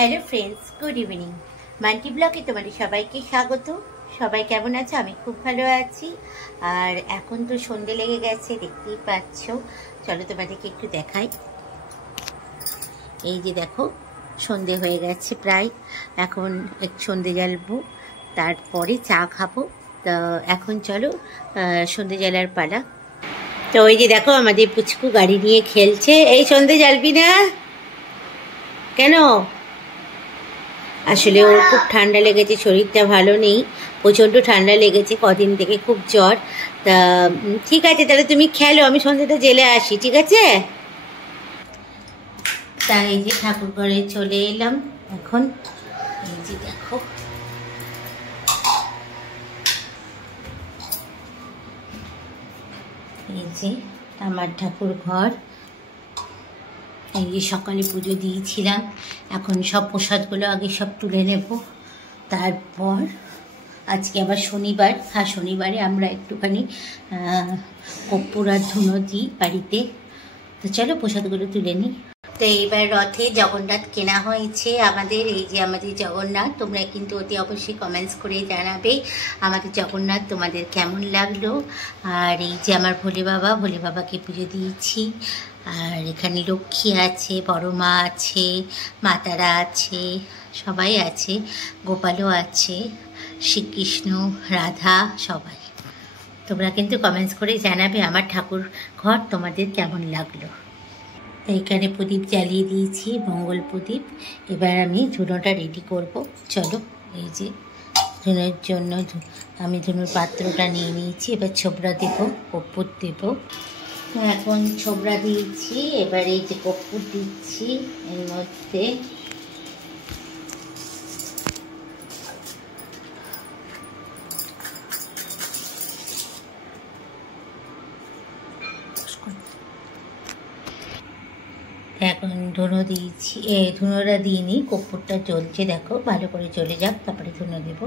Hello friends, good evening. Multi ব্লগে তোমাদের সবাইকে স্বাগত। সবাই কেমন আছো? আমি খুব ভালো আছি। আর এখন তো সন্ধে লেগে গেছে, দেখতেই পাচ্ছ। চলো তোমাদেরকে একটু দেখাই। এই যে দেখো, সন্ধে হয়ে গেছে প্রায়। এখন একটু সন্ধে জ্বালবো, তারপরে চা খাবো। তো এখন চলো সন্ধে জ্বালার পালা। তো ওই যে দেখো, আমাদের পুচকু গাড়ি নিয়ে খেলছে। এই সন্ধে জ্বালবি না কেন? আসলে ওর খুব ঠান্ডা লেগেছে, শরীরটা ভালো নেই, প্রচণ্ড ঠান্ডা লেগেছে কদিন থেকে, খুব জ্বর। তা ঠিক আছে, তাহলে তুমি খেলো, আমি সন্ধ্যাটা জেলে আসি, ঠিক আছে? তাই এই যে ঠাকুর ঘরে চলে এলাম এখন। এই যে দেখো, এই যে আমার ঠাকুর ঘর। এই যে সকালে পুজো দিয়েছিলাম, এখন সব প্রসাদগুলো আগে সব তুলে নেব। তারপর আজকে আবার শনিবার, আর শনিবারে আমরা একটুখানি কর্পূর আর ধুনো দিই বাড়িতে। তো চলো প্রসাদগুলো তুলে নিই। তো এইবার রথে জগন্নাথ কেনা হয়েছে আমাদের। এই যে আমাদের জগন্নাথ, তোমরা কিন্তু অতি অবশ্যই কমেন্টস করে জানাবে আমাদের জগন্নাথ তোমাদের কেমন লাগলো। আর এই যে আমার ভোলে বাবাকে পুজো দিয়েছি। আর এখানে লক্ষ্মী আছে, বড় মা আছে, মাতারা আছে, সবাই আছে, গোপালও আছে, শ্রীকৃষ্ণ, রাধা, সবাই। তোমরা কিন্তু কমেন্টস করে জানাবে আমার ঠাকুর ঘর তোমাদের কেমন লাগলো। এইখানে প্রদীপ জ্বালিয়ে দিয়েছি, মঙ্গল প্রদীপ। এবার আমি ধুনোটা রেডি করব। চলো, এই যে ধুনোর জন্য আমি ধুনোর পাত্রটা নিয়ে নিয়েছি। এবার ছোবড়া দেবো, কর্পূর দেবো। এখন ছোবড়া দিয়েছি, এবার এই যে কর্পূর দিচ্ছি এর মধ্যে। এখন ধুনো দিয়েছি, ধুনোটা দিইনি, কর্পূরটা জ্বলছে, দেখো ভালো করে জ্বলে যাক, তারপরে ধুনো দেবো।